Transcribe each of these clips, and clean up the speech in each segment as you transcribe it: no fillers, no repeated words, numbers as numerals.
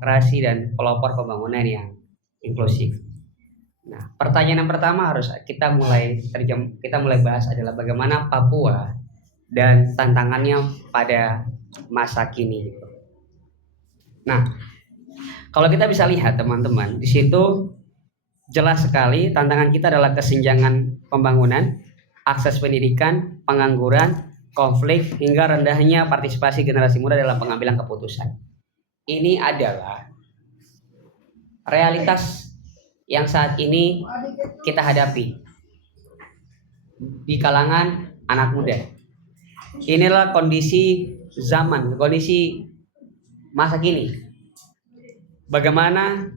demokrasi dan pelopor pembangunan yang inklusif. Nah, pertanyaan yang pertama harus kita mulai bahas adalah bagaimana Papua dan tantangannya pada masa kini. Nah, kalau kita bisa lihat teman-teman, di situ jelas sekali tantangan kita adalah kesenjangan pembangunan, akses pendidikan, pengangguran, konflik, hingga rendahnya partisipasi generasi muda dalam pengambilan keputusan. Ini adalah realitas yang saat ini kita hadapi di kalangan anak muda. Inilah kondisi zaman, kondisi masa kini. Bagaimana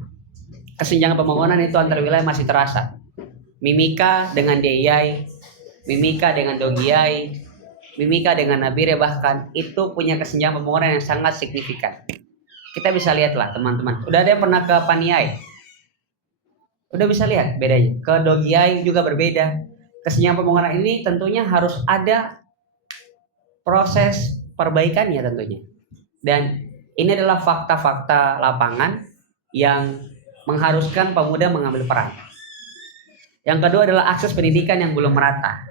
kesenjangan pembangunan itu antar wilayah masih terasa. Mimika dengan Deyai, Mimika dengan Dogiyai, Mimika dengan Nabire bahkan itu punya kesenjangan pembangunan yang sangat signifikan. Kita bisa lihatlah teman-teman. Udah ada yang pernah ke Paniai? Udah bisa lihat bedanya. Ke Dogiyai juga berbeda. Kesenjangan pembangunan ini tentunya harus ada proses perbaikannya tentunya. Dan ini adalah fakta-fakta lapangan yang mengharuskan pemuda mengambil peran. Yang kedua adalah akses pendidikan yang belum merata.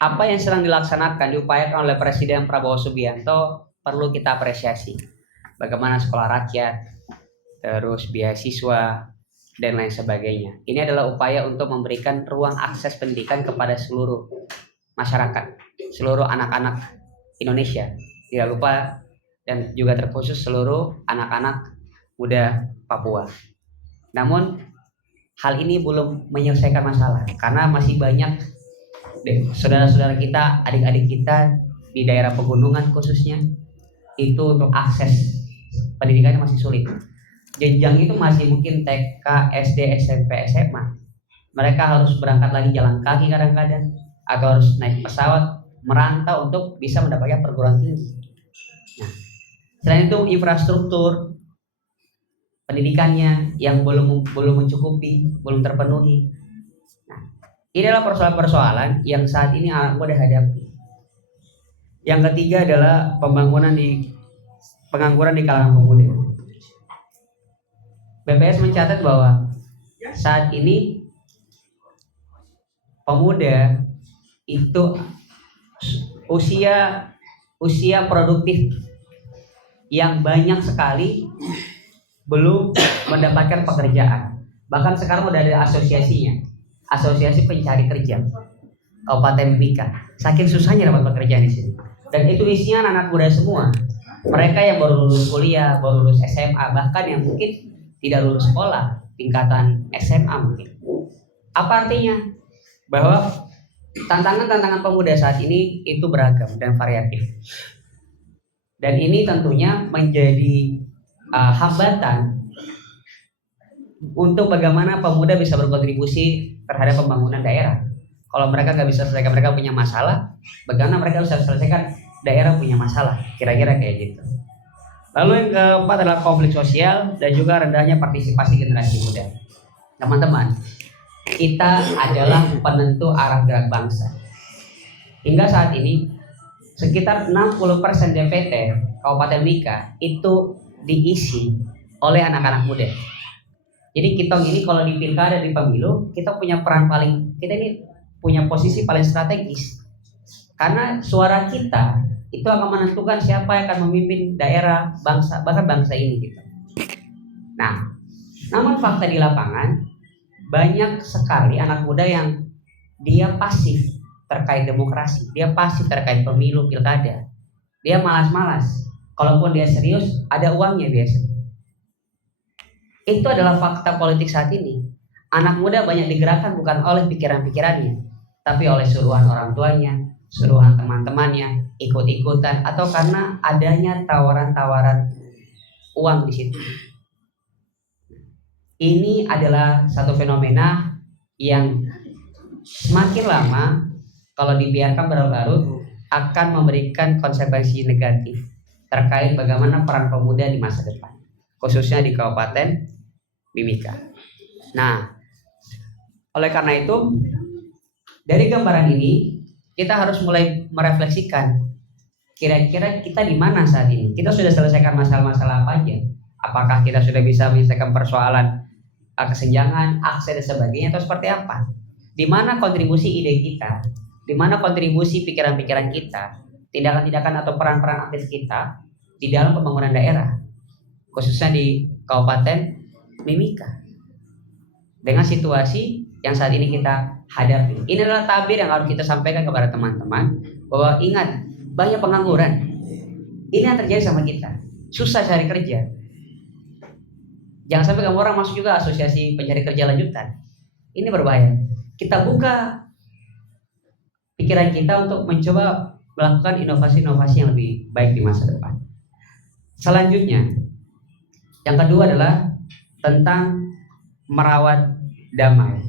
Apa yang sedang dilaksanakan, diupayakan oleh Presiden Prabowo Subianto perlu kita apresiasi. Bagaimana sekolah rakyat, terus beasiswa, dan lain sebagainya. Ini adalah upaya untuk memberikan ruang akses pendidikan kepada seluruh masyarakat, seluruh anak-anak Indonesia. Tidak lupa dan juga terkhusus seluruh anak-anak muda Papua. Namun hal ini belum menyelesaikan masalah karena masih banyak saudara-saudara kita, adik-adik kita di daerah pegunungan khususnya itu untuk akses pendidikannya masih sulit. Jenjang itu masih mungkin TK, SD, SMP, SMA. Mereka harus berangkat lagi jalan kaki kadang-kadang atau harus naik pesawat merantau untuk bisa mendapatkan perguruan tinggi. Nah, selain itu infrastruktur pendidikannya yang belum mencukupi, belum terpenuhi. Nah, ini adalah persoalan-persoalan yang saat ini anak muda hadapi. Yang ketiga adalah pengangguran di kalangan pemuda. BPS mencatat bahwa saat ini pemuda itu usia produktif yang banyak sekali belum mendapatkan pekerjaan. Bahkan sekarang udah ada asosiasinya, Asosiasi Pencari Kerja Kabupaten Mimika. Saking susahnya dapat pekerjaan di sini. Dan itu isinya anak muda semua. Mereka yang baru lulus kuliah, baru lulus SMA, bahkan yang mungkin tidak lulus sekolah tingkatan SMA mungkin. Apa artinya? Bahwa tantangan-tantangan pemuda saat ini itu beragam dan variatif. Dan ini tentunya menjadi hambatan untuk bagaimana pemuda bisa berkontribusi terhadap pembangunan daerah. Kalau mereka nggak bisa selesaikan, mereka punya masalah, bagaimana mereka bisa selesaikan daerah punya masalah, kira-kira kayak gitu. Lalu yang keempat adalah konflik sosial dan juga rendahnya partisipasi generasi muda. Teman-teman, kita adalah penentu arah gerak bangsa. Hingga saat ini, sekitar 60% DPT Kabupaten Mimika itu diisi oleh anak-anak muda. Jadi kita ini kalau di pilkada, di pemilu, kita punya peran kita ini punya posisi paling strategis. Karena suara kita itu akan menentukan siapa yang akan memimpin daerah, bangsa, bahkan bangsa ini gitu. Nah, namun fakta di lapangan banyak sekali anak muda yang dia pasif terkait demokrasi, dia pasif terkait pemilu, pilkada. Dia malas-malas. Kalaupun dia serius, ada uangnya biasa. Itu adalah fakta politik saat ini. Anak muda banyak digerakkan bukan oleh pikiran-pikirannya, tapi oleh suruhan orang tuanya, suruhan teman-temannya, ikut-ikutan, atau karena adanya tawaran-tawaran uang di situ. Ini adalah satu fenomena yang semakin lama kalau dibiarkan berlarut akan memberikan konsekuensi negatif terkait bagaimana peran pemuda di masa depan, khususnya di Kabupaten Mimika. Nah, oleh karena itu dari gambaran ini kita harus mulai merefleksikan kira-kira kita di mana saat ini. Kita sudah selesaikan masalah-masalah apa aja? Apakah kita sudah bisa menyelesaikan persoalan kesenjangan, akses dan sebagainya, atau seperti apa? Di mana kontribusi ide kita, di mana kontribusi pikiran-pikiran kita, tindakan-tindakan atau peran-peran aktif kita di dalam pembangunan daerah, khususnya di Kabupaten Mimika, dengan situasi yang saat ini kita hadapi. Ini adalah tabir yang harus kita sampaikan kepada teman-teman, bahwa ingat, banyak pengangguran. Ini yang terjadi sama kita, susah cari kerja. Jangan sampai kamu orang masuk juga asosiasi pencari kerja lanjutan. Ini berbahaya. Kita buka pikiran kita untuk mencoba melakukan inovasi-inovasi yang lebih baik di masa depan. Selanjutnya, yang kedua adalah tentang merawat damai.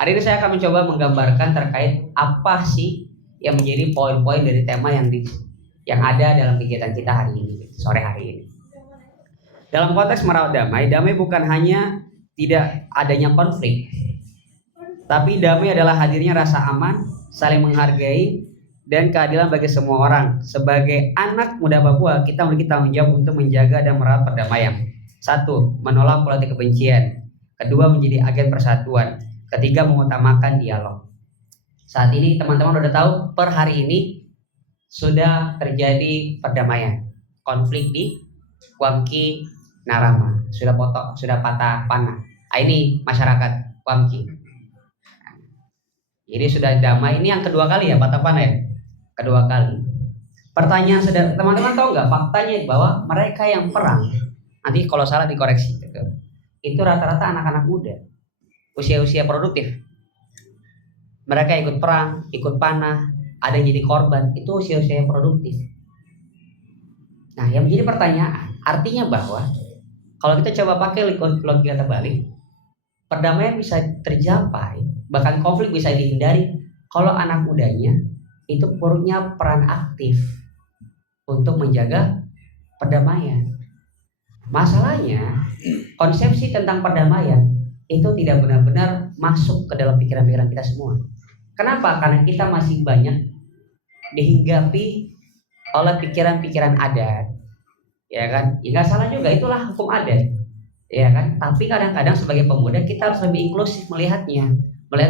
Hari ini saya akan mencoba menggambarkan terkait apa sih yang menjadi poin-poin dari tema yang ada dalam kegiatan kita hari ini, sore hari ini. Dalam konteks merawat damai, damai bukan hanya tidak adanya konflik, tapi damai adalah hadirnya rasa aman, saling menghargai, dan keadilan bagi semua orang. Sebagai anak muda Papua, kita memiliki tanggung jawab untuk menjaga dan merawat perdamaian. 1. Menolak politik kebencian. 2. Menjadi agen persatuan. 3. Mengutamakan dialog. Saat ini teman-teman udah tahu, per hari ini sudah terjadi perdamaian. Konflik di Kuamki Narama sudah patah panah. Ini masyarakat Kuamki. Jadi sudah damai. Ini yang kedua kali ya patah panah ya. Kedua kali. Pertanyaan teman-teman tahu nggak faktanya bahwa mereka yang perang, nanti kalau salah dikoreksi gitu, itu rata-rata anak-anak muda, usia-usia produktif. Mereka ikut perang, ikut panah, ada yang jadi korban, itu usia-usia yang produktif. Nah, yang menjadi pertanyaan, artinya bahwa kalau kita coba pakai logika terbalik, perdamaian bisa tercapai, bahkan konflik bisa dihindari kalau anak mudanya itu punya peran aktif untuk menjaga perdamaian. Masalahnya, konsepsi tentang perdamaian itu tidak benar-benar masuk ke dalam pikiran-pikiran kita semua. Kenapa? Karena kita masih banyak dihinggapi oleh pikiran-pikiran adat, ya kan? Nggak salah juga, itulah hukum adat, ya kan? Tapi kadang-kadang sebagai pemuda kita harus lebih inklusif melihat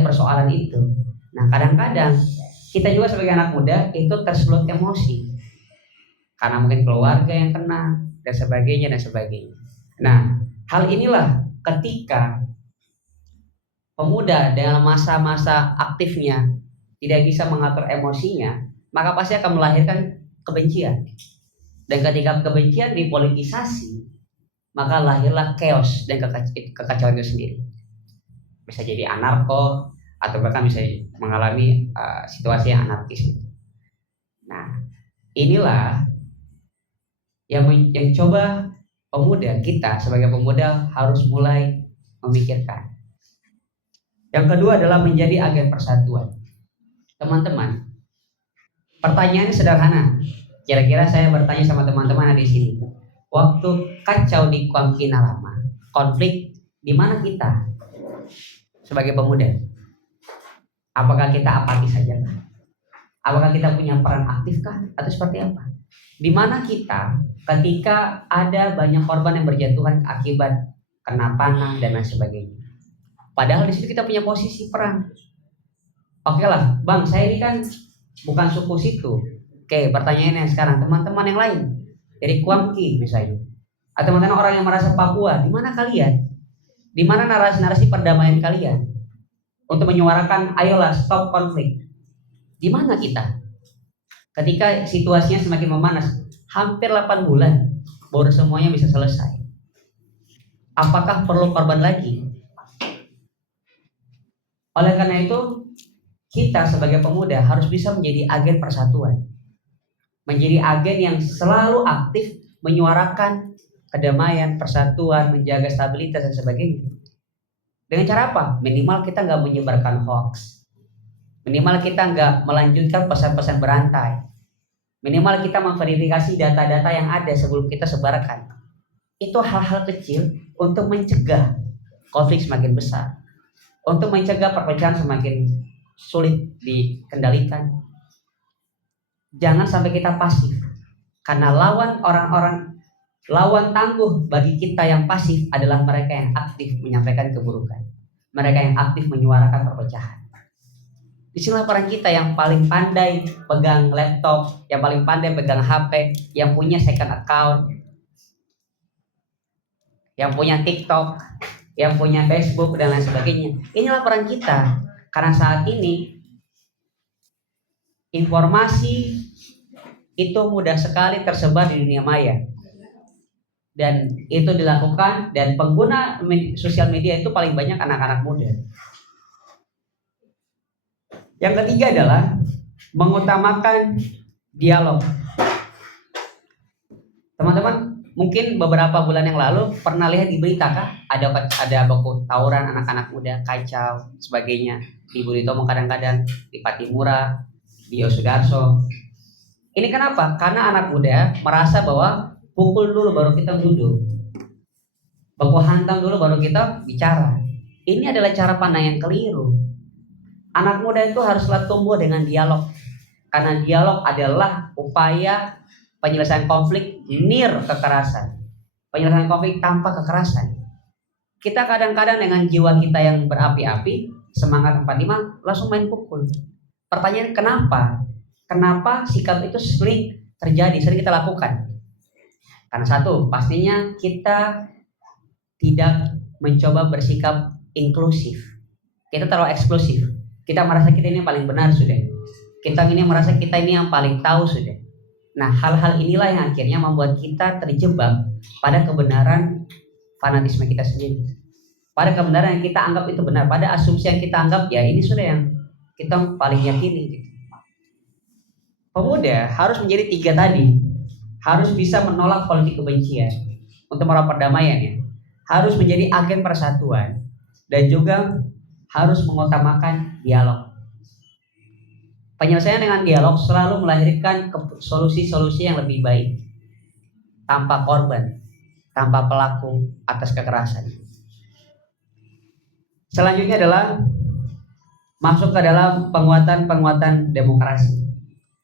persoalan itu. Nah, kadang-kadang kita juga sebagai anak muda itu tersulut emosi karena mungkin keluarga yang kena dan sebagainya. Nah, hal inilah ketika pemuda dalam masa-masa aktifnya tidak bisa mengatur emosinya, maka pasti akan melahirkan kebencian. Dan ketika kebencian dipolitisasi, maka lahirlah chaos dan kekacauan itu sendiri. Bisa jadi anarko atau bahkan bisa mengalami situasi yang anarkis. Nah, inilah yang coba kita sebagai pemuda harus mulai memikirkan. Yang kedua adalah menjadi agen persatuan. Teman-teman, pertanyaannya sederhana. Kira-kira saya bertanya sama teman-teman di sini. Waktu kacau di Kuamki Narama, konflik, di mana kita sebagai pemuda? Apakah kita apatis saja? Apakah kita punya peran aktif kah? Atau seperti apa? Di mana kita ketika ada banyak korban yang berjatuhan akibat kena panah dan lain sebagainya? Padahal di situ kita punya posisi peran. Oke lah, Bang, saya ini kan bukan suku situ. Oke, pertanyaannya sekarang, teman-teman yang lain dari Kuamki misalnya, atau teman-teman orang yang merasa Papua, di mana kalian? Di mana narasi-narasi perdamaian kalian? Untuk menyuarakan, ayolah stop konflik. Di mana kita? Ketika situasinya semakin memanas, hampir 8 bulan baru semuanya bisa selesai. Apakah perlu korban lagi? Oleh karena itu, kita sebagai pemuda harus bisa menjadi agen persatuan. Menjadi agen yang selalu aktif menyuarakan kedamaian, persatuan, menjaga stabilitas dan sebagainya. Dengan cara apa? Minimal kita nggak menyebarkan hoax. Minimal kita nggak melanjutkan pesan-pesan berantai. Minimal kita memverifikasi data-data yang ada sebelum kita sebarkan. Itu hal-hal kecil untuk mencegah konflik semakin besar. Untuk mencegah perpecahan semakin sulit dikendalikan. Jangan sampai kita pasif. Karena lawan orang-orang Lawan tangguh bagi kita yang pasif adalah mereka yang aktif menyampaikan keburukan. Mereka yang aktif menyuarakan perpecahan. Disinilah peran kita yang paling pandai pegang laptop, yang paling pandai pegang HP, yang punya second account, yang punya TikTok, yang punya Facebook dan lain sebagainya. Inilah peran kita. Karena saat ini informasi itu mudah sekali tersebar di dunia maya. Dan itu dilakukan, dan pengguna sosial media itu paling banyak anak-anak muda. Yang ketiga adalah mengutamakan dialog. Teman-teman, mungkin beberapa bulan yang lalu pernah lihat di berita kah? Ada baku tawuran anak-anak muda, kacau, sebagainya. Di Budi Tomo kadang-kadang, di Patimura, di Yosudarso. Ini kenapa? Karena anak muda merasa bahwa pukul dulu baru kita duduk, baku hantam dulu baru kita bicara. Ini adalah cara pandang yang keliru. Anak muda itu haruslah tumbuh dengan dialog, karena dialog adalah upaya penyelesaian konflik near kekerasan, penyelesaian konflik tanpa kekerasan. Kita kadang-kadang dengan jiwa kita yang berapi-api, semangat 45, langsung main pukul. Pertanyaan kenapa? Kenapa sikap itu sering terjadi, sering kita lakukan? Karena satu, pastinya kita tidak mencoba bersikap inklusif. Kita terlalu eksklusif. Kita merasa kita ini yang paling benar sudah. Kita ini merasa kita ini yang paling tahu sudah. Nah, hal-hal inilah yang akhirnya membuat kita terjebak pada kebenaran fanatisme kita sendiri. Pada kebenaran yang kita anggap itu benar, pada asumsi yang kita anggap ya ini sudah yang kita paling yakini. Pemuda harus menjadi tiga tadi. Harus bisa menolak politik kebencian untuk merawat perdamaian ya. Harus menjadi agen persatuan dan juga harus mengutamakan dialog. Penyelesaian dengan dialog selalu melahirkan solusi-solusi yang lebih baik tanpa korban, tanpa pelaku atas kekerasan. Selanjutnya adalah masuk ke dalam penguatan demokrasi.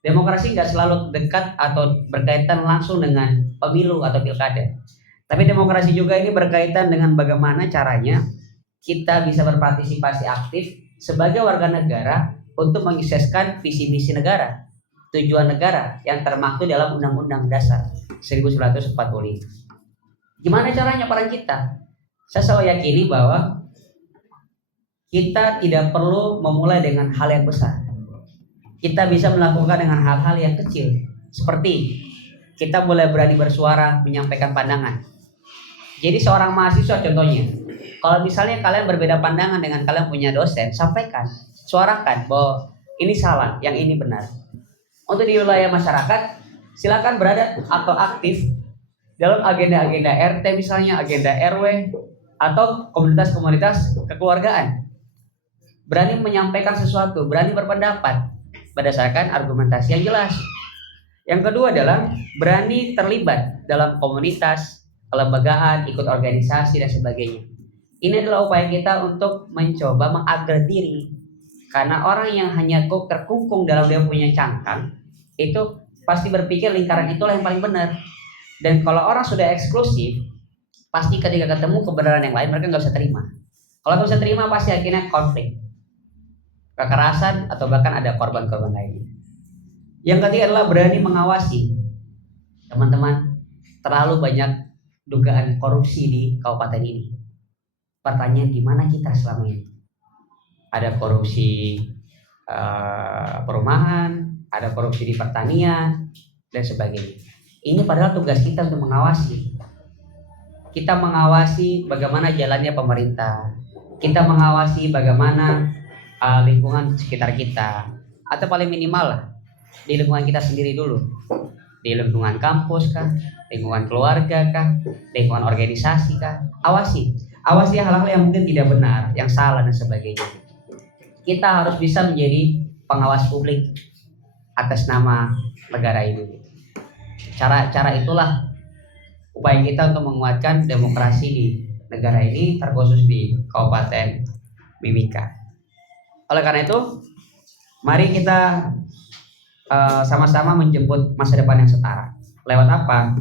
Demokrasi nggak selalu dekat atau berkaitan langsung dengan pemilu atau pilkada. Tapi demokrasi juga ini berkaitan dengan bagaimana caranya kita bisa berpartisipasi aktif sebagai warga negara untuk mensukseskan visi misi negara, tujuan negara yang termaktub dalam Undang-Undang Dasar 1945. Gimana caranya peran kita? Saya selalu yakini bahwa kita tidak perlu memulai dengan hal yang besar. Kita bisa melakukan dengan hal-hal yang kecil, seperti kita mulai berani bersuara, menyampaikan pandangan. Jadi seorang mahasiswa contohnya, kalau misalnya kalian berbeda pandangan dengan kalian punya dosen, sampaikan, suarakan bahwa ini salah, yang ini benar. Untuk di wilayah masyarakat, silakan berada atau aktif dalam agenda-agenda RT misalnya, agenda RW, atau komunitas-komunitas kekeluargaan. Berani menyampaikan sesuatu, berani berpendapat berdasarkan argumentasi yang jelas. Yang kedua adalah berani terlibat dalam komunitas, kelembagaan, ikut organisasi dan sebagainya. Ini adalah upaya kita untuk mencoba mengupgrade diri. Karena orang yang hanya terkungkung dalam dia punya cangkang, itu pasti berpikir lingkaran itulah yang paling benar. Dan kalau orang sudah eksklusif, pasti ketika ketemu kebenaran yang lain mereka nggak bisa terima. Kalau nggak bisa terima pasti akhirnya konflik, kekerasan, atau bahkan ada korban-korban lainnya. Yang ketiga adalah berani mengawasi. Teman-teman, terlalu banyak dugaan korupsi di kabupaten ini. Pertanyaan, di mana kita selama ini? Ada korupsi perumahan, ada korupsi di pertanian, dan sebagainya. Ini padahal tugas kita untuk mengawasi. Kita mengawasi bagaimana jalannya pemerintah. Kita mengawasi bagaimana lingkungan sekitar kita, atau paling minimal lah di lingkungan kita sendiri dulu, di lingkungan kampus kah, lingkungan keluarga kah, lingkungan organisasi kah. Awasi hal-hal yang mungkin tidak benar, yang salah dan sebagainya. Kita harus bisa menjadi pengawas publik atas nama negara ini. Cara itulah upaya kita untuk menguatkan demokrasi di negara ini, terkhusus di Kabupaten Mimika. Oleh karena itu, mari kita sama-sama menjemput masa depan yang setara. Lewat apa?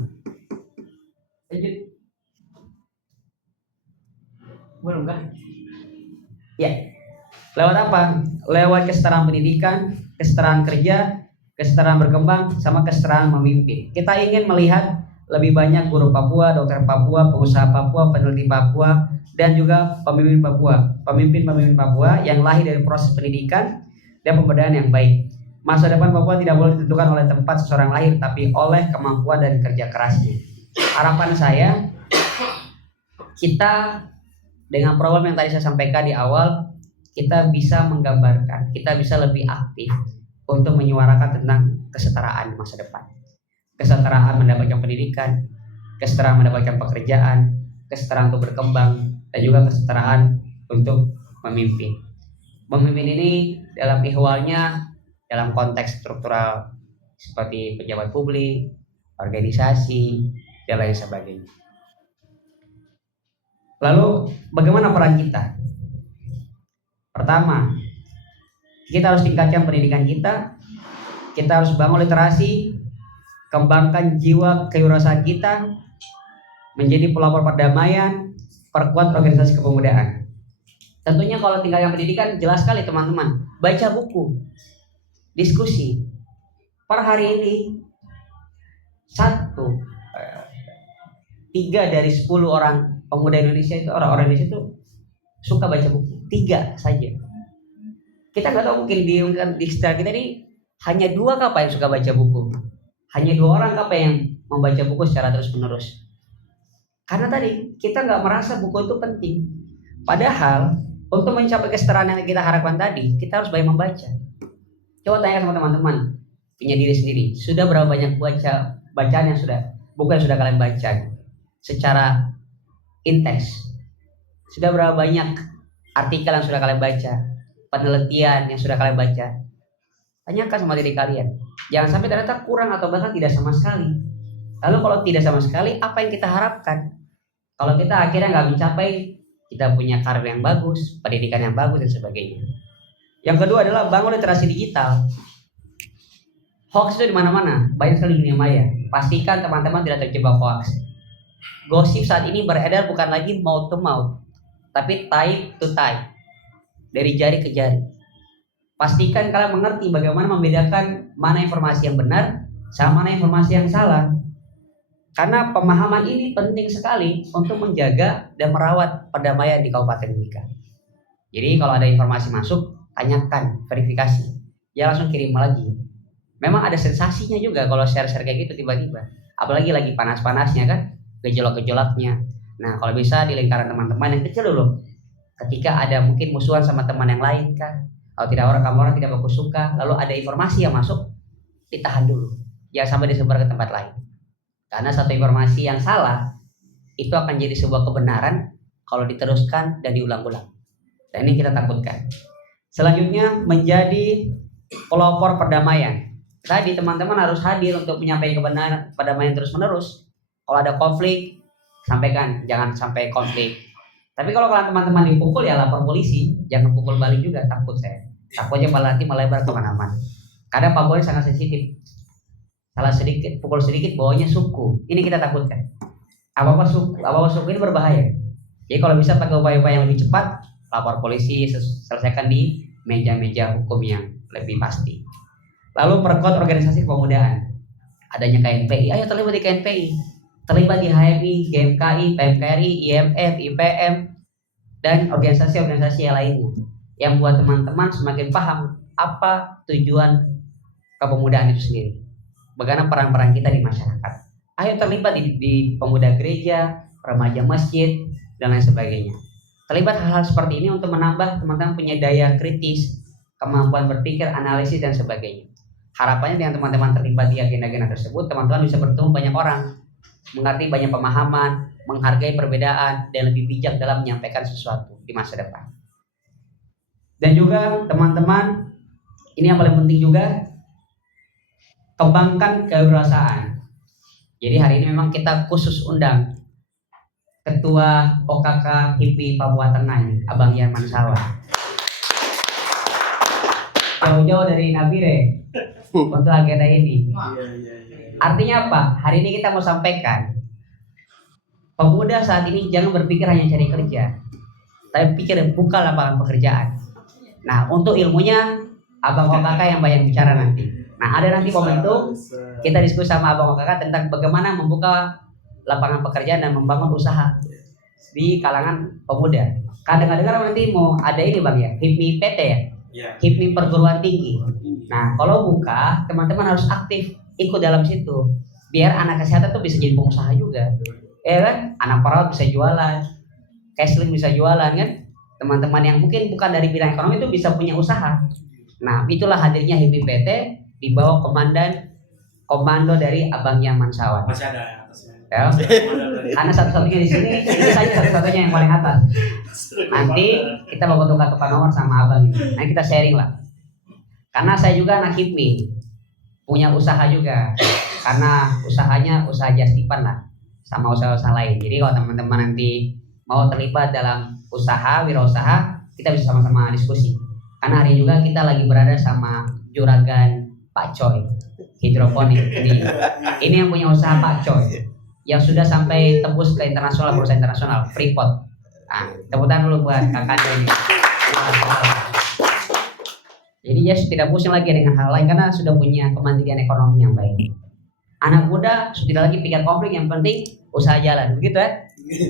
Lanjut. Belum kan? Ya. Lewat apa? Lewat kesetaraan pendidikan, kesetaraan kerja, kesetaraan berkembang, sama kesetaraan memimpin. Kita ingin melihat lebih banyak guru Papua, dokter Papua, pengusaha Papua, peneliti Papua, dan juga pemimpin Papua, pemimpin-pemimpin Papua yang lahir dari proses pendidikan dan pemberdayaan yang baik. Masa depan Papua tidak boleh ditentukan oleh tempat seseorang lahir, tapi oleh kemampuan dan kerja kerasnya. Harapan saya, kita dengan program yang tadi saya sampaikan di awal, kita bisa menggambarkan, kita bisa lebih aktif untuk menyuarakan tentang kesetaraan di masa depan. Kesetaraan mendapatkan pendidikan, kesetaraan mendapatkan pekerjaan, kesetaraan untuk berkembang, dan juga kesetaraan untuk memimpin. Memimpin ini dalam ihwalnya, dalam konteks struktural seperti pejabat publik, organisasi, dan lain sebagainya. Lalu bagaimana peran kita? Pertama, kita harus tingkatkan pendidikan kita harus bangun literasi, kembangkan jiwa kewirausahaan kita, menjadi pelopor perdamaian, perkuat organisasi kepemudaan. Tentunya kalau tingkatkan pendidikan, jelas sekali teman-teman, baca buku, diskusi. Per hari ini, 3 dari 10 orang pemuda Indonesia itu, orang-orang Indonesia itu suka baca buku. 3 saja. Kita nggak tahu, mungkin di sekitar kita ini hanya 2 apa yang suka baca buku. Hanya 2 orang apa yang membaca buku secara terus menerus. Karena tadi kita nggak merasa buku itu penting. Padahal untuk mencapai kesetaraan yang kita harapkan tadi, kita harus banyak membaca. Coba tanya sama teman-teman, punya diri sendiri, sudah berapa banyak bacaan yang sudah, buku yang sudah kalian baca secara intens? Sudah berapa banyak artikel yang sudah kalian baca, penelitian yang sudah kalian baca? Tanyakan sama diri kalian. Jangan sampai ternyata kurang atau bahkan tidak sama sekali. Lalu kalau tidak sama sekali, apa yang kita harapkan? Kalau kita akhirnya nggak mencapai, kita punya karir yang bagus, pendidikan yang bagus, dan sebagainya. Yang kedua adalah bangun literasi digital. Hoax itu di mana-mana, banyak sekali di dunia maya. Pastikan teman-teman tidak terjebak hoax. Gosip saat ini beredar bukan lagi mouth to mouth, tapi type to type, dari jari ke jari. Pastikan kalian mengerti bagaimana membedakan mana informasi yang benar sama mana informasi yang salah. Karena pemahaman ini penting sekali untuk menjaga dan merawat perdamaian di Kabupaten Mimika. Jadi kalau ada informasi masuk, tanyakan, verifikasi. Ya langsung kirim lagi. Memang ada sensasinya juga kalau share-share kayak gitu tiba-tiba. Apalagi lagi panas-panasnya kan, gejolak-gejolaknya. Nah kalau bisa di lingkaran teman-teman yang kecil dulu. Ketika ada mungkin musuhan sama teman yang lain kan, kalau tidak orang tidak bagus suka, lalu ada informasi yang masuk, ditahan dulu. Jangan sampai disebar ke tempat lain. Karena satu informasi yang salah itu akan jadi sebuah kebenaran kalau diteruskan dan diulang-ulang. Dan ini kita takutkan. Selanjutnya menjadi pelopor perdamaian. Tadi teman-teman harus hadir untuk menyampaikan kebenaran perdamaian terus-menerus. Kalau ada konflik, sampaikan, jangan sampai konflik. Tapi kalau kalian teman-teman dipukul ya lapor polisi, jangan pukul balik juga, takut saya. Takutnya malah nanti melebar kemana-mana. Karena Papua ini sangat sensitif. Salah sedikit, pukul sedikit bawanya suku. Ini kita takutkan. Apa-apa suku ini berbahaya. Jadi kalau bisa pakai upaya-upaya yang lebih cepat, lapor polisi, selesaikan di meja-meja hukum yang lebih pasti. Lalu perkuat organisasi kepemudaan. Adanya KNPI, ayo terlibat di KNPI. Terlibat di HMI, GMKI, PMKRI, IMF, IPM, dan organisasi-organisasi yang lainnya. Yang buat teman-teman semakin paham apa tujuan kepemudaan itu sendiri. Bagaimana peran-peran kita di masyarakat. Ayo terlibat di pemuda gereja, remaja masjid, dan lain sebagainya. Terlibat hal-hal seperti ini untuk menambah teman-teman punya daya kritis, kemampuan berpikir, analisis, dan sebagainya. Harapannya dengan teman-teman terlibat di agenda-agenda tersebut, teman-teman bisa bertemu banyak orang, mengerti banyak pemahaman, menghargai perbedaan, dan lebih bijak dalam menyampaikan sesuatu di masa depan. Dan juga teman-teman, ini yang paling penting juga, kembangkan kewirausahaan. Jadi hari ini memang kita khusus undang Ketua OKK HIPI Papua Tengah ini, Abang Yarman Salwa. Jauh-jauh dari Nabire untuk agenda ini. Artinya apa? Hari ini kita mau sampaikan Pemuda saat ini jangan berpikir hanya cari kerja, tapi pikir buka lapangan pekerjaan. Nah, untuk ilmunya abang kakak yang banyak bicara nanti. Nah, ada nanti momentum kita diskusi sama abang kakak tentang bagaimana membuka lapangan pekerjaan dan membangun usaha di kalangan pemuda. Kadang-kadang nanti mau ada ini bang ya, HIPMI PT ya, HIPMI perguruan tinggi. Nah, kalau buka, teman-teman harus aktif ikut dalam situ, biar anak kesehatan tuh bisa jadi pengusaha juga, ya kan? Anak perawat bisa jualan, Casling bisa jualan kan? Teman-teman yang mungkin bukan dari bidang ekonomi itu bisa punya usaha. Nah, itulah hadirnya HIPMI PT di bawah komando dari Abang Yaman Sawan. Masih ada ya atasnya. Ya. Karena satu-satunya di sini, ini saja satu-satunya yang paling atas. Nanti kita bakal tukar nomor sama abang ini. Nanti kita sharing lah. Karena saya juga anak HIPMI, punya usaha juga. Karena usahanya usaha jastipan lah, sama usaha-usaha lain. Jadi kalau teman-teman nanti mau terlibat dalam usaha, wirausaha, kita bisa sama-sama diskusi. Karena hari juga kita lagi berada sama juragan Pak Coy, hidroponik. Ini yang punya usaha Pak Coy, yang sudah sampai tembus ke internasional, perusahaan internasional, Freeport. Nah, tepuk tangan dulu buat kakaknya ini. Jadi ya tidak pusing lagi dengan hal lain karena sudah punya kemandirian ekonomi yang baik. Anak muda sudah tidak lagi pikir konflik, yang penting usaha jalan, begitu ya.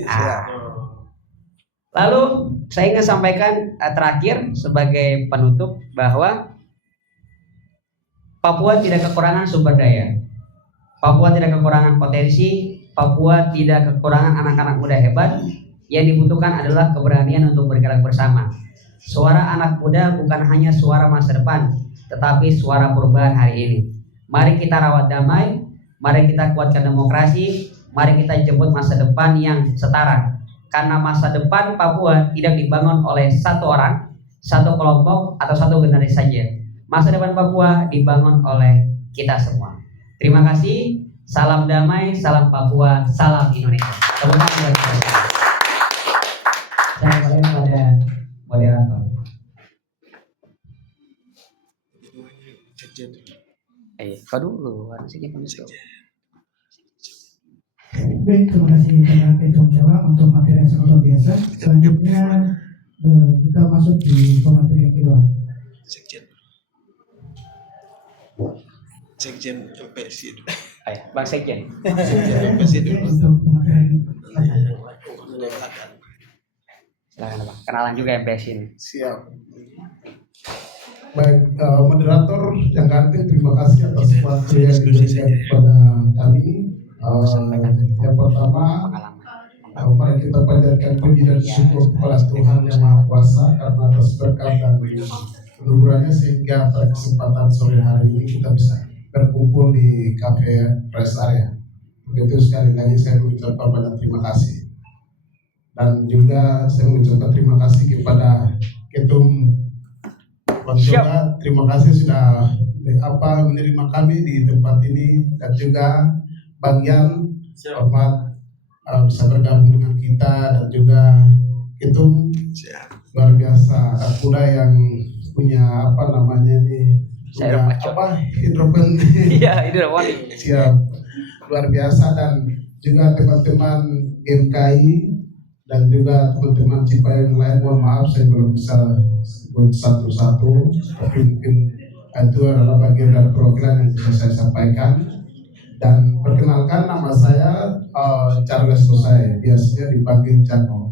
Nah, lalu saya ingin sampaikan terakhir sebagai penutup bahwa Papua tidak kekurangan sumber daya, Papua tidak kekurangan potensi, Papua tidak kekurangan anak-anak muda hebat. Yang dibutuhkan adalah keberanian untuk bergerak bersama. Suara anak muda bukan hanya suara masa depan, tetapi suara perubahan hari ini. Mari kita rawat damai, mari kita kuatkan demokrasi, mari kita jemput masa depan yang setara. Karena masa depan Papua tidak dibangun oleh satu orang, satu kelompok, atau satu generasi saja. Masa depan Papua dibangun oleh kita semua. Terima kasih, salam damai, salam Papua, salam Indonesia. Tepuk tangan buat kita. Saya kalian pada moderator. Kau dulu, harus sih penutup. Baik, terima kasih Pak Ketum Jawa untuk materi yang sangat luar biasa. Selanjutnya kita masuk di pemateri yang kedua. Sekjen MPSI. Bang Sekjen. Sekjen untuk pemateri. Silakan Bang. Kenalan juga MPS ini. Siap. Baik, moderator yang ganti, terima kasih atas waktu yang diberikan kepada kami. Yang pertama, mari kita panjatkan puji dan syukur kepada Tuhan Yang Maha Kuasa karena atas berkat dan anugerahnya sehingga pada kesempatan sore hari ini kita bisa berkumpul di Cafe Rest Area. Begitu sekali lagi saya mengucapkan banyak terima kasih. Dan juga saya mengucapkan terima kasih kepada Ketum Konsola. Terima kasih sudah menerima kami di tempat ini, dan juga Bang Yan, hormat bisa bergabung dengan kita, dan juga Ketum luar biasa, anak muda yang punya hidroponik. Iya, hidroponik. Siap, luar biasa, dan juga teman-teman GMKI dan juga teman-teman CIPA yang lain. Mohon maaf saya belum bisa sebut satu-satu, tapi mungkin itu adalah bagian dari program yang bisa saya sampaikan. Dan perkenalkan, nama saya Charles Tosai, biasanya dipanggil Cano,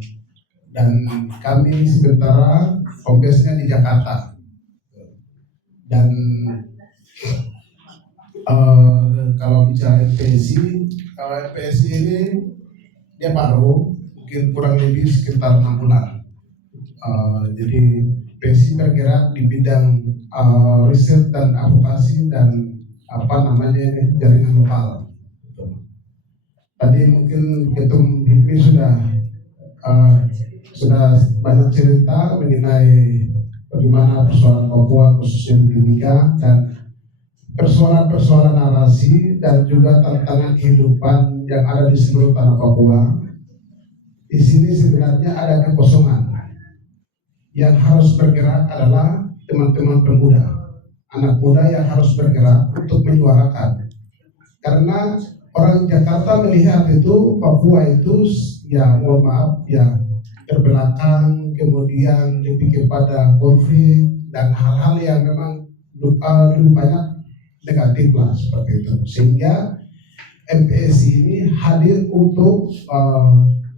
dan kami sementara kompesnya di Jakarta. Dan kalau bicara MPSI ini dia baru, mungkin kurang lebih sekitar 6 bulan. Jadi MPSI bergerak di bidang riset dan advokasi dan jaringan lokal. Tadi mungkin Ketum HIPMI sudah banyak cerita mengenai bagaimana persoalan Papua khususnya di Timika, dan persoalan-persoalan narasi dan juga tantangan kehidupan yang ada di seluruh tanah Papua. Di sini sebenarnya ada kekosongan. Yang harus bergerak adalah teman-teman pemuda, anak muda yang harus bergerak untuk menyuarakan. Karena orang Jakarta melihat itu Papua itu ya mohon maaf ya terbelakang, kemudian lebih kepada konflik dan hal-hal yang memang lebih banyak negatif lah seperti itu. Sehingga MPSI ini hadir untuk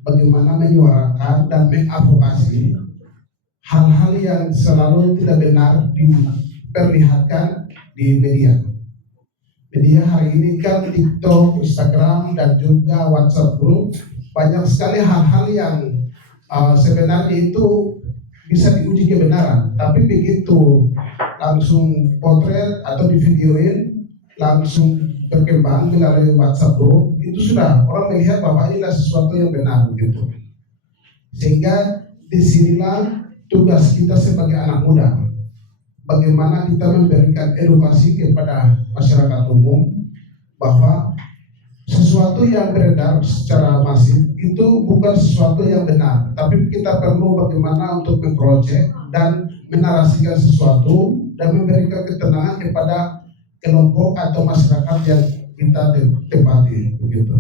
bagaimana menyuarakan dan mengadvokasi hal-hal yang selalu tidak benar diperlihatkan di media. Media hari ini kan TikTok, Instagram, dan juga WhatsApp group banyak sekali hal-hal yang sebenarnya itu bisa diuji kebenaran, tapi begitu langsung potret atau divideoin langsung berkembang melalui WhatsApp group, itu sudah orang melihat bahwa inilah sesuatu yang benar gitu. Sehingga disinilah tugas kita sebagai anak muda, bagaimana kita memberikan edukasi kepada masyarakat umum bahwa sesuatu yang beredar secara masif itu bukan sesuatu yang benar, tapi kita perlu bagaimana untuk mengcross-check dan menarasikan sesuatu dan memberikan ketenangan kepada kelompok atau masyarakat yang kita tempati begitu.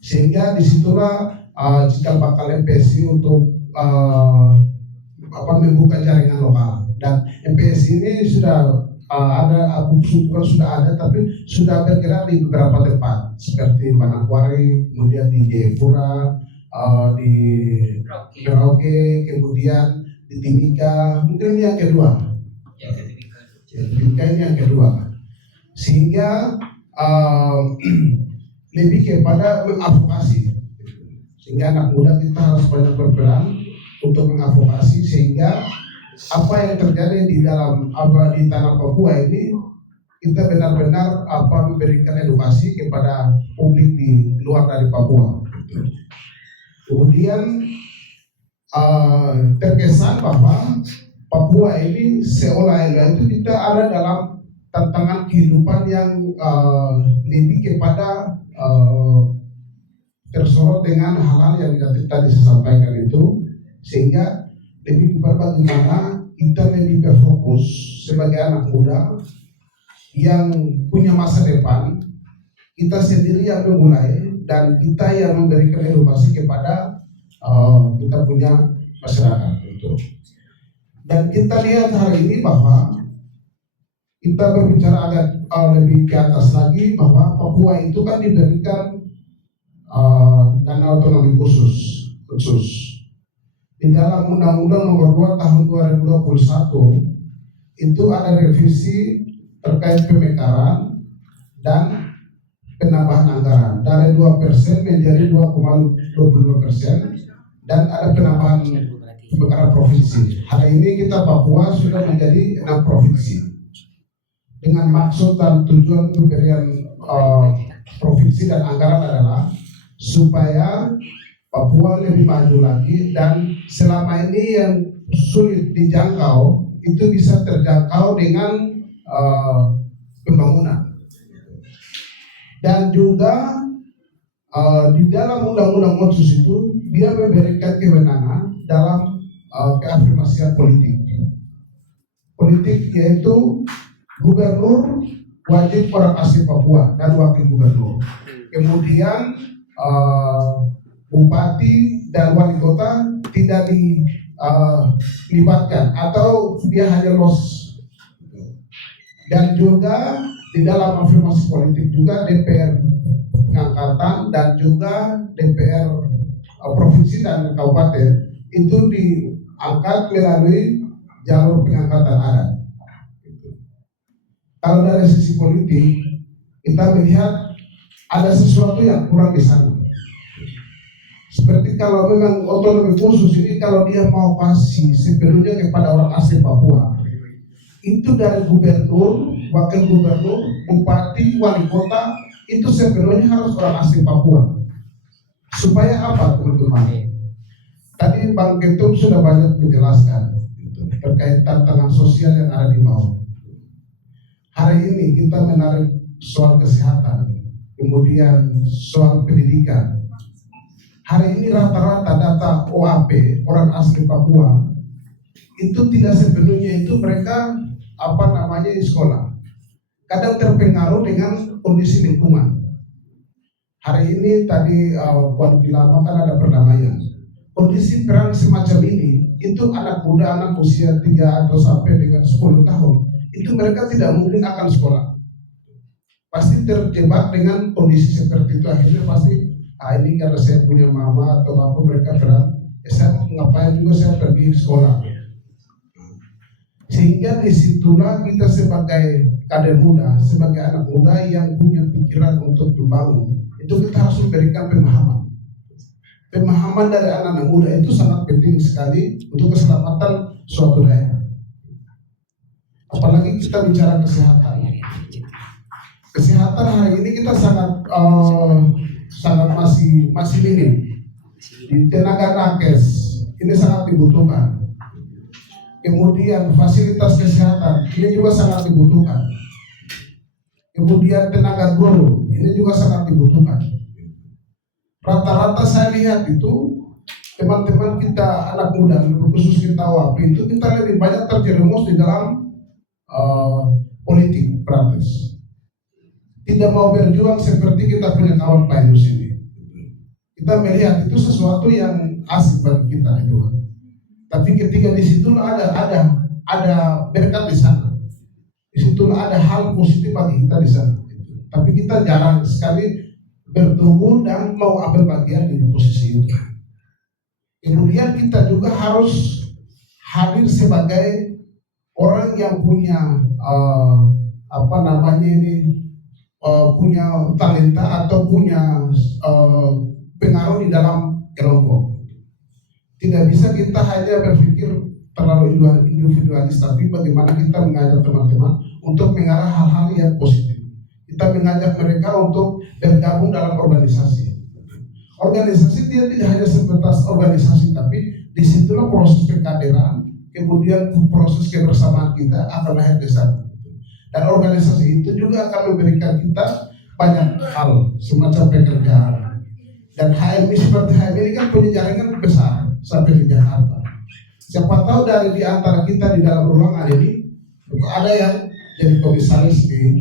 Sehingga disitulah cikal bakal MPSI untuk membuka jaringan lokal, dan MPSI ini sudah ada, bukan sudah ada, tapi sudah bergerak di beberapa tempat seperti Manokwari, kemudian di Jayapura, di Merauke, kemudian di Timika, mungkin ini yang kedua. Timika ini yang kedua. Sehingga lebih kepada mengadvokasi. Sehingga anak muda kita harus banyak berperan untuk mengadvokasi sehingga apa yang terjadi di dalam di tanah Papua ini kita benar-benar memberikan edukasi kepada publik di luar dari Papua. Kemudian terkesan bahwa Papua ini seolah-olah itu kita ada dalam tantangan kehidupan yang lebih kepada tersorot dengan hal-hal yang tadi saya sampaikan itu, sehingga lebih kepada bagaimana kita lebih berfokus sebagai anak muda yang punya masa depan, kita sendiri yang memulai dan kita yang memberikan edukasi kepada kita punya masyarakat itu. Dan kita lihat hari ini bahwa kita berbicara agak lebih ke atas lagi bahwa Papua itu kan diberikan dana otonomi khusus. Di dalam Undang-Undang Nomor 2 Tahun 2021 itu ada revisi terkait pemekaran dan penambahan anggaran dari 2% menjadi 2,25% dan ada penambahan pemekaran provinsi. Hari ini kita Papua sudah menjadi 6 provinsi dengan maksud dan tujuan pemberian provinsi dan anggaran adalah supaya Papua lebih maju lagi dan selama ini yang sulit dijangkau itu bisa terjangkau dengan pembangunan. Dan juga di dalam undang-undang otsus itu dia memberikan kewenangan dalam keafirmasian politik. Politik yaitu gubernur wajib orang asli Papua dan wakil gubernur. Kemudian bupati dan wali kota tidak dilibatkan atau dia hanya los. Dan juga di dalam afirmasi politik juga DPR pengangkatan dan juga DPR provinsi dan kabupaten itu diangkat melalui jalur pengangkatan adat. Kalau dari sisi politik kita melihat ada sesuatu yang kurang di sana. Seperti kalau memang otonomi khusus ini kalau dia mau kasih sepenuhnya kepada orang asli Papua, itu dari gubernur, wakil gubernur, bupati, wali kota itu sepenuhnya harus orang asli Papua. Supaya apa teman-teman? Tadi Bang Ketum sudah banyak menjelaskan terkait tantangan sosial yang ada di bawah. Hari ini kita menarik soal kesehatan, kemudian soal pendidikan. Hari ini rata-rata data OAP orang asli Papua itu tidak sepenuhnya itu mereka di sekolah. Kadang terpengaruh dengan kondisi lingkungan. Hari ini tadi Puan bilang kan ada perdamaian. Kondisi perang semacam ini, itu anak muda, anak usia 3 atau sampai dengan 10 tahun, itu mereka tidak mungkin akan sekolah. Pasti terjebak dengan kondisi seperti itu. Akhirnya pasti, ini karena saya punya mama atau apa, mereka perang, saya ngapain juga saya pergi sekolah. Sehingga disitulah kita sebagai kader muda, sebagai anak muda yang punya pikiran untuk membangun, itu kita harus memberikan pemahaman. Pemahaman dari anak-anak muda itu sangat penting sekali untuk keselamatan suatu daerah. Apalagi kita bicara kesehatan. Kesehatan hari ini kita sangat masih minim. Di tenaga nakes ini sangat dibutuhkan. Kemudian fasilitas kesehatan ini juga sangat dibutuhkan. Kemudian tenaga guru ini juga sangat dibutuhkan. Rata-rata saya lihat itu teman-teman kita anak muda, khusus kita WAPI itu kita lebih banyak terjerumus di dalam politik praktis. Tidak mau berjuang seperti kita punya kawan Painus ini. Kita melihat itu sesuatu yang asik bagi kita itu. Tapi ketika di situlah ada berkat di sana. Di situlah ada hal positif bagi kita di sana. Tapi kita jarang sekali bertumbuh dan mau ambil bagian di posisi itu. Kemudian kita juga harus hadir sebagai orang yang punya punya talenta atau punya pengaruh di dalam kelompok. Tidak bisa kita hanya berpikir terlalu individualis, tapi bagaimana kita mengajak teman-teman untuk mengarah hal-hal yang positif. Kita mengajak mereka untuk bergabung dalam organisasi. Organisasi dia tidak hanya sebatas organisasi, tapi disitulah proses pekaderan, kemudian proses kebersamaan kita akan lahir di sana. Dan organisasi itu juga akan memberikan kita banyak hal semacam pekerjaan. Dan HMI seperti HMI ini kan punya jaringan besar sampai di Jakarta. Siapa tahu dari di antara kita di dalam ruangan ini ada yang jadi komisaris di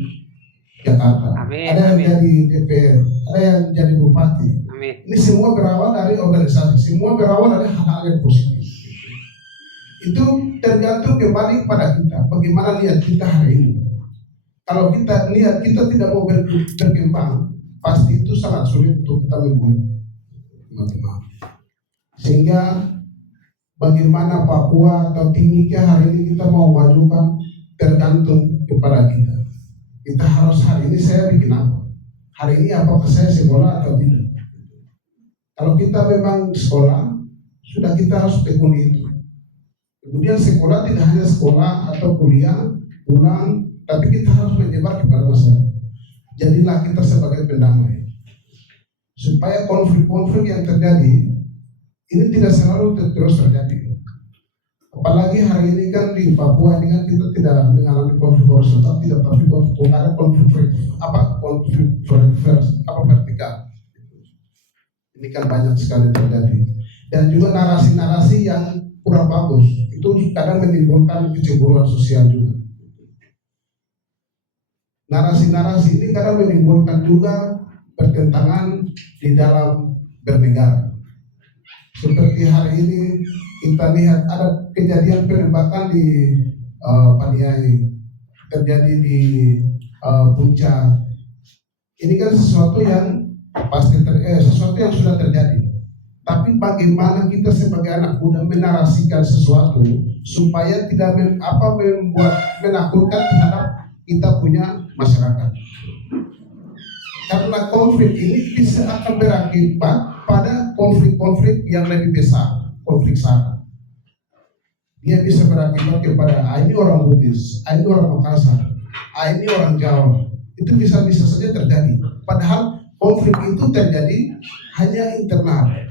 Jakarta, ada yang jadi DPR, ada yang jadi bupati. Ini semua berawal dari organisasi, semua berawal dari hal-hal yang positif. Itu tergantung kembali pada kita, bagaimana lihat kita hari ini. Kalau kita lihat kita tidak mau berkembang, pasti itu sangat sulit untuk kita memulai. Teman-teman. Sehingga bagaimana Papua atau Timika hari ini kita mau majukan tergantung kepada kita. Kita harus hari ini saya bikin apa? Hari ini apakah saya sekolah atau tidak? Kalau kita memang sekolah, sudah kita harus tekuni itu. Kemudian sekolah tidak hanya sekolah atau kuliah, pulang, tapi kita harus menyebar kepada masyarakat. Jadilah kita sebagai pendamai. Supaya konflik-konflik yang terjadi ini tidak selalu terus terjadi. Apalagi hari ini kan di Papua ini kan kita tidak mengalami konflik horizontal, tidak, tapi konflik vertikal. Ini kan banyak sekali terjadi. Dan juga narasi-narasi yang kurang bagus itu kadang menimbulkan kecemburuan sosial juga. Narasi-narasi ini kadang menimbulkan juga pertentangan di dalam bernegara. Seperti hari ini kita lihat ada kejadian penembakan di Paniai, terjadi di Puncak. Ini kan sesuatu yang pasti sesuatu yang sudah terjadi. Tapi bagaimana kita sebagai anak muda menarasikan sesuatu supaya tidak membuat menakutkan terhadap kita punya masyarakat. Karena konflik ini bisa akan berakibat pada konflik-konflik yang lebih besar, konflik SARA. Dia bisa berakibat kepada ini orang Bugis, ini orang Makassar, ini orang Jawa. Itu bisa saja terjadi. Padahal konflik itu terjadi hanya internal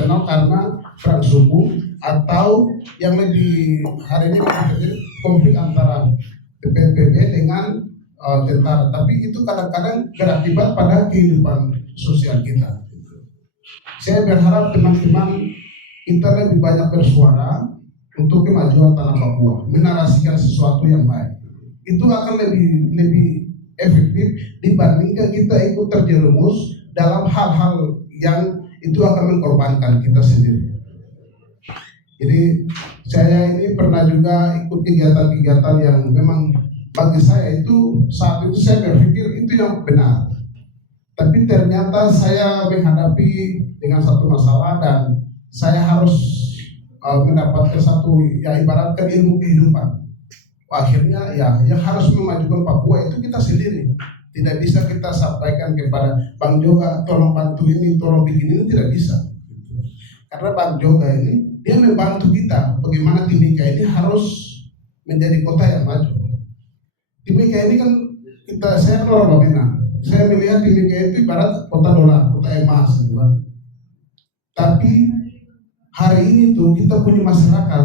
karena perang suku atau yang lebih hari ini terjadi konflik antara PPB dengan tentara. Tapi itu kadang-kadang berakibat pada kehidupan sosial kita. Saya berharap teman-teman kita lebih banyak bersuara untuk kemajuan tanah Papua, menarasikan sesuatu yang baik. Itu akan lebih efektif dibandingkan kita ikut terjerumus dalam hal-hal yang itu akan mengorbankan kita sendiri. Jadi saya ini pernah juga ikut kegiatan-kegiatan yang memang bagi saya itu saat itu saya berpikir itu yang benar. Tapi ternyata saya menghadapi dengan satu masalah dan saya harus mendapatkan satu ya ibaratkan ilmu kehidupan. Akhirnya ya yang harus memajukan Papua itu kita sendiri. Tidak bisa kita sampaikan kepada Bang Joga tolong bantu ini, tolong bikin ini, tidak bisa. Karena Bang Joga ini dia membantu kita bagaimana Timika ini harus menjadi kota yang maju. Timika ini kan saya orang Wamena. Saya melihat Timika itu ibarat kota dolar, kota emas, gitu kan. Tapi hari ini tuh kita punya masyarakat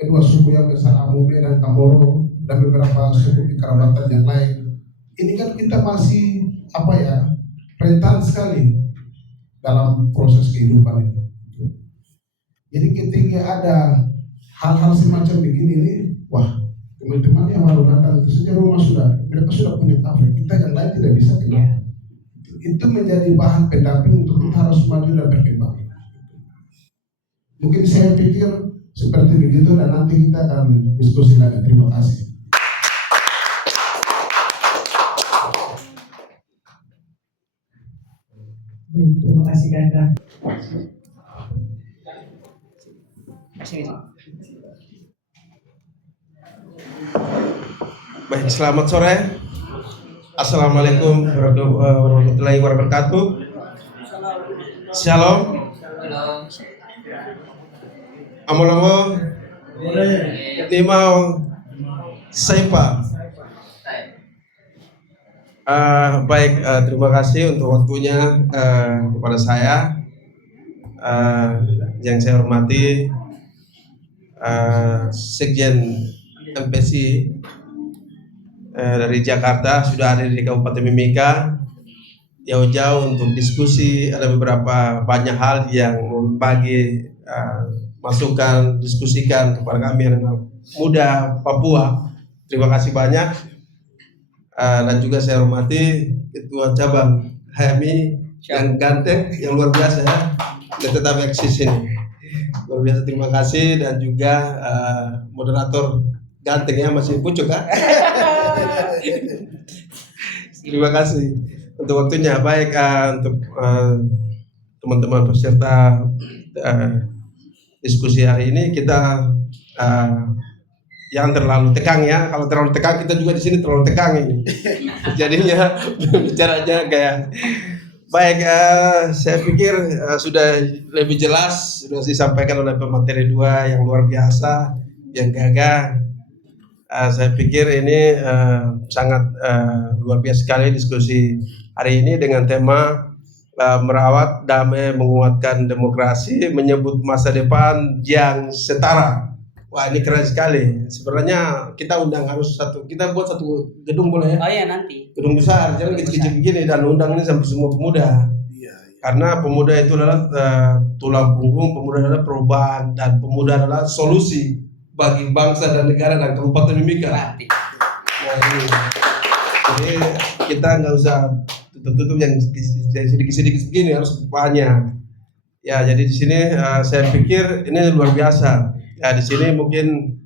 kedua suku yang besar, Amube dan Kamoro dan beberapa suku kekerabatan yang lain. Ini kan kita masih rentan sekali dalam proses kehidupan ini. Jadi ketika ada hal-hal semacam begini ini, wah teman-teman yang baru datang itu saja rumah mereka sudah punya kafe, kita yang lain tidak bisa kenal. Itu menjadi bahan pendamping untuk kita harus maju dan berkembang. Mungkin saya pikir seperti begitu dan nanti kita akan diskusi lagi. Terima kasih. Terima kasih Ganda. Baik, selamat sore. Assalamualaikum warahmatullahi wabarakatuh. Shalom. Amolongo. Limau. Saipa. Baik, terima kasih untuk waktunya kepada saya. Yang saya hormati Sekjen MPC dari Jakarta sudah hadir di Kabupaten Mimika jauh-jauh untuk diskusi. Ada beberapa banyak hal yang bagi masukan, diskusikan kepada kami anak muda Papua. Terima kasih banyak. Dan juga saya hormati Ketua Cabang HMI yang ganteng, yang luar biasa ya, dan tetap eksis ini. Luar biasa, terima kasih. Dan juga moderator ganteng ya, masih pucuk kan? Terima kasih untuk waktunya. Baik, untuk teman-teman peserta diskusi hari ini, kita jangan terlalu tegang ya. Kalau terlalu tegang, kita juga di sini terlalu tegang ini. Jadinya bicaranya kayak baik. Saya pikir sudah lebih jelas, sudah disampaikan oleh pemateri dua yang luar biasa, yang gagah. Saya pikir ini sangat luar biasa sekali diskusi hari ini dengan tema merawat damai, menguatkan demokrasi, menyebut masa depan yang setara. Wah, ini keren sekali. Sebenarnya kita kita buat satu gedung boleh ya? Oh iya, nanti. Gedung besar, jangan kecil-kecil begini, dan undang ini sampai semua pemuda. Karena pemuda itu adalah tulang punggung, pemuda adalah perubahan, dan pemuda adalah solusi bagi bangsa dan negara dan Kabupaten Mimika. Nah, ini. Jadi kita nggak usah tutup-tutup yang sedikit-sedikit begini, harus banyak. Ya, jadi di sini saya pikir ini luar biasa. Ya, di sini mungkin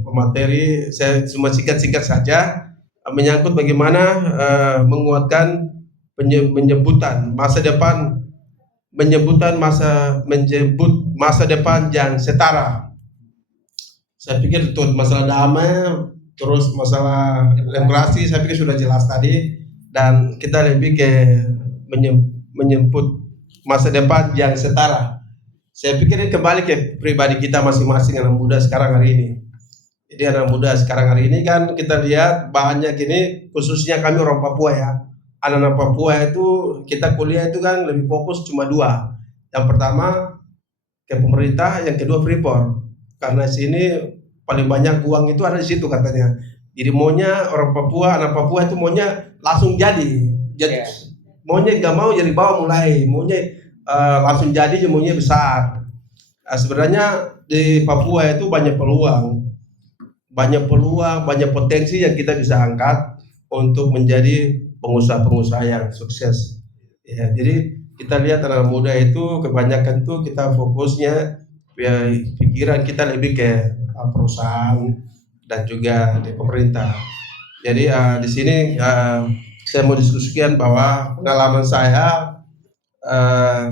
pemateri saya cuma singkat-singkat saja menyangkut bagaimana menguatkan penyebutan masa depan, menyebut masa depan yang setara. Saya pikir itu masalah damai, terus masalah demokrasi, saya pikir sudah jelas tadi, dan kita lebih ke menyebut masa depan yang setara. Saya pikir ini kembali ke pribadi kita masing-masing anak muda sekarang hari ini. Jadi anak muda sekarang hari ini kan kita lihat banyak ini, khususnya kami orang Papua ya. Anak-anak Papua itu kita kuliah itu kan lebih fokus cuma dua. Yang pertama ke pemerintah, yang kedua Freeport. Karena sini paling banyak uang itu ada di situ katanya. Jadi maunya orang Papua, anak Papua itu maunya langsung jadi maunya nggak mau jadi bawah mulai, maunya langsung jadi, maunya besar. Sebenarnya di Papua itu banyak peluang, banyak potensi yang kita bisa angkat. untuk menjadi pengusaha-pengusaha yang sukses. Ya, jadi kita lihat anak muda itu kebanyakan tuh kita fokusnya ya, pikiran kita lebih ke perusahaan dan juga di pemerintah. Jadi di sini saya mau diskusikan bahwa pengalaman saya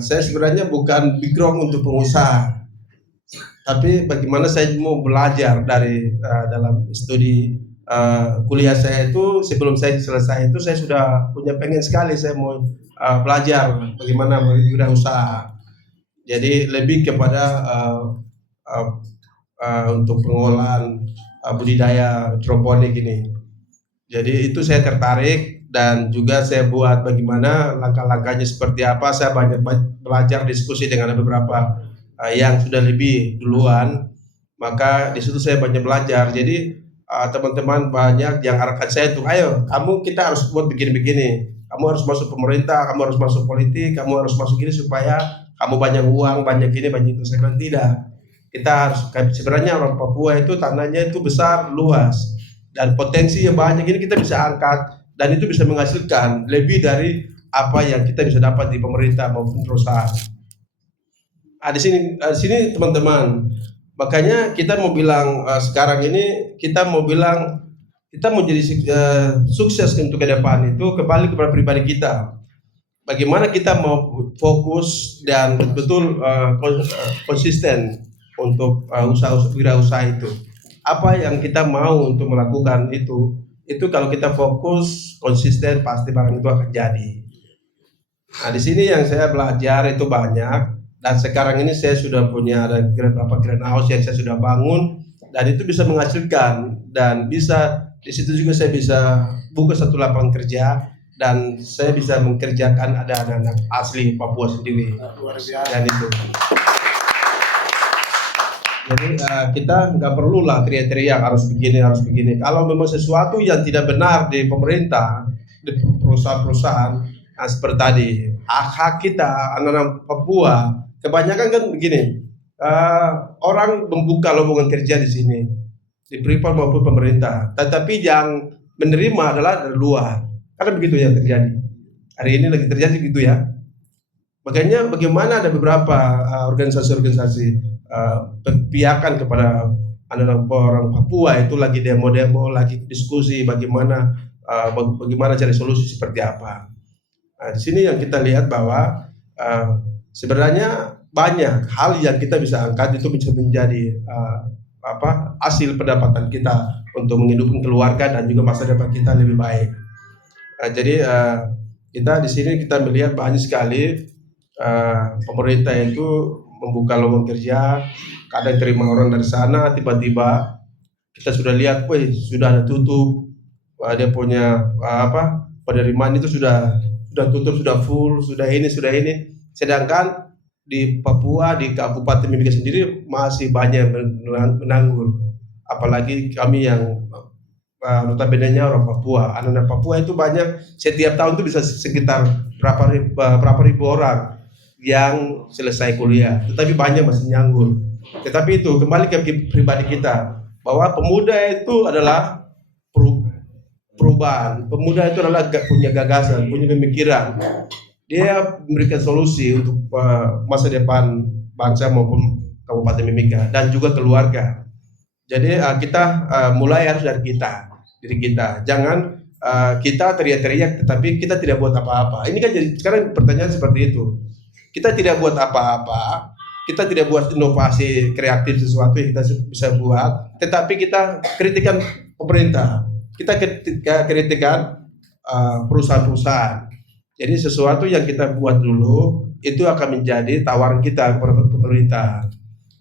sebenarnya bukan background untuk pengusaha, tapi bagaimana saya mau belajar dari dalam studi kuliah saya itu. Sebelum saya selesai itu saya sudah punya pengen sekali saya mau belajar bagaimana berwirausaha. Jadi lebih kepada untuk pengolahan budidaya hidroponik ini. Jadi itu saya tertarik dan juga saya buat bagaimana langkah-langkahnya seperti apa. Saya banyak belajar diskusi dengan beberapa yang sudah lebih duluan, maka di situ saya banyak belajar. Jadi teman-teman banyak yang arahkan saya tuh, ayo kamu kita harus buat begini-begini, kamu harus masuk pemerintah, kamu harus masuk politik, kamu harus masuk ini supaya kamu banyak uang, banyak ini, banyak itu. Saya bilang tidak, kita harus, sebenarnya orang Papua itu tanahnya itu besar, luas, dan potensi yang banyak ini kita bisa angkat dan itu bisa menghasilkan lebih dari apa yang kita bisa dapat di pemerintah maupun perusahaan. Di sini teman-teman, makanya kita mau bilang sekarang ini kita mau bilang kita mau jadi sukses untuk ke depan itu kembali kepada pribadi kita. Bagaimana kita mau fokus dan betul-betul konsisten untuk wirausaha itu. Apa yang kita mau untuk melakukan itu kalau kita fokus konsisten pasti barang itu akan jadi. Nah, di sini yang saya belajar itu banyak, dan sekarang ini saya sudah punya ada beberapa greenhouse yang saya sudah bangun dan itu bisa menghasilkan, dan bisa di situ juga saya bisa buka satu lapangan kerja dan saya bisa mengerjakan ada anak-anak asli Papua sendiri. Dan itu. Jadi kita nggak perlulah kriteria harus begini. Kalau memang sesuatu yang tidak benar di pemerintah, di perusahaan-perusahaan, seperti tadi, hak kita anak-anak Papua, kebanyakan kan begini, orang membuka lowongan kerja di sini, di Freeport maupun pemerintah, tetapi yang menerima adalah dari luar. Karena begitu yang terjadi. Hari ini lagi terjadi gitu ya. Makanya bagaimana ada beberapa organisasi-organisasi berpihakan kepada anak-anak orang Papua itu lagi demo-demo, lagi diskusi bagaimana cari solusi seperti apa. Nah, di sini yang kita lihat bahwa sebenarnya banyak hal yang kita bisa angkat itu bisa menjadi hasil pendapatan kita untuk menghidupi keluarga dan juga masa depan kita lebih baik. Jadi kita di sini kita melihat banyak sekali pemerintah itu membuka lowongan kerja, kadang terima orang dari sana, tiba-tiba kita sudah lihat, sudah ada tutup, dia punya penerimaan itu sudah tutup, sudah full, sudah ini. Sedangkan di Papua, di Kabupaten Mimika sendiri masih banyak menganggur. Apalagi kami yang notabene-nya orang Papua, anak-anak Papua itu banyak, setiap tahun itu bisa sekitar berapa ribu orang yang selesai kuliah, tetapi banyak masih nganggur. Tetapi itu kembali ke pribadi kita, bahwa pemuda itu adalah perubahan. Pemuda itu adalah punya gagasan, punya pemikiran. Dia memberikan solusi untuk masa depan bangsa maupun Kabupaten Mimika dan juga keluarga. Jadi kita mulai harus dari diri kita. Jangan kita teriak-teriak tetapi kita tidak buat apa-apa. Ini kan jadi sekarang pertanyaan seperti itu. Kita tidak buat apa-apa, kita tidak buat inovasi kreatif sesuatu yang kita bisa buat, tetapi kita kritikan pemerintah, kita kritikan perusahaan-perusahaan. Jadi sesuatu yang kita buat dulu itu akan menjadi tawaran kita kepada pemerintah.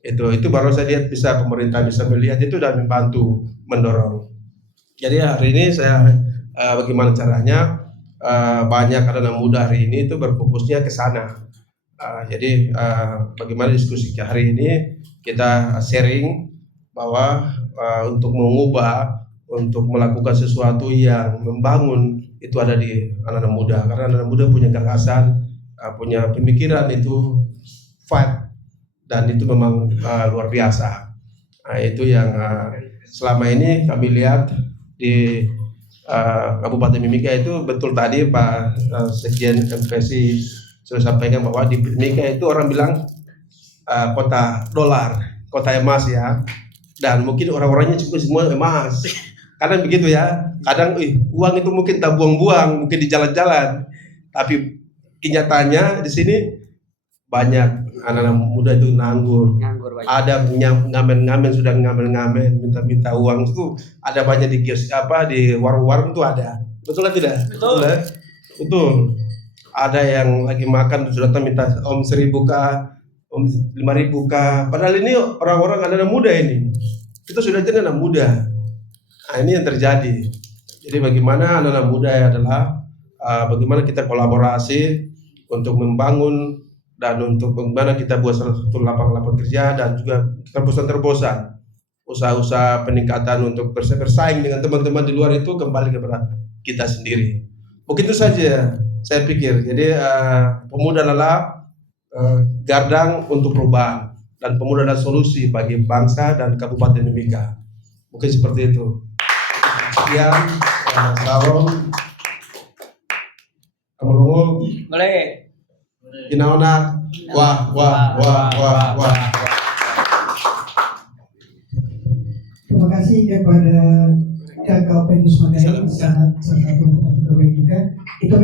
Itu baru saya lihat bisa pemerintah bisa melihat itu dan membantu mendorong. Jadi hari ini saya bagaimana caranya banyak anak muda hari ini itu berfokusnya ke sana. Jadi bagaimana diskusi hari ini kita sharing bahwa untuk mengubah, untuk melakukan sesuatu yang membangun itu ada di anak-anak muda, karena anak muda punya gagasan, punya pemikiran itu fight dan itu memang luar biasa. Itu yang selama ini kami lihat di Kabupaten Mimika itu betul tadi Pak Sekjen MPSI sudah sampaikan bahwa di Mimika itu orang bilang kota dolar, kota emas ya, dan mungkin orang-orangnya juga semua emas. Kadang begitu ya, kadang uang itu mungkin tak buang-buang, mungkin di jalan-jalan, tapi kenyataannya di sini banyak anak-anak muda itu nganggur. Nganggur banyak. Ada ngamen-ngamen, sudah ngamen-ngamen minta uang itu ada banyak di kios di warung-warung itu ada. Betul atau tidak? Betul. Ya? Betul. Ada yang lagi makan sudah minta om 1.000 kah, om 5.000 kah. Padahal ini orang-orang anak-anak muda ini. Kita sudah jadi anak muda. Nah, ini yang terjadi. Jadi bagaimana anak-anak muda adalah bagaimana kita kolaborasi untuk membangun dan untuk bagaimana kita buat salah satu lapangan kerja dan juga terobosan-terobosan usaha-usaha peningkatan untuk bersaing dengan teman-teman di luar itu kembali kepada kita sendiri. Begitu saja saya pikir. Jadi pemuda adalah gardang untuk perubahan dan pemuda adalah solusi bagi bangsa dan Kabupaten Mimika. Mungkin seperti itu. Sekian, salam. Kamu Boleh. Inaona, wah. Terima kasih kepada KKP Nusmagari, sangat satu pegawai juga. Itu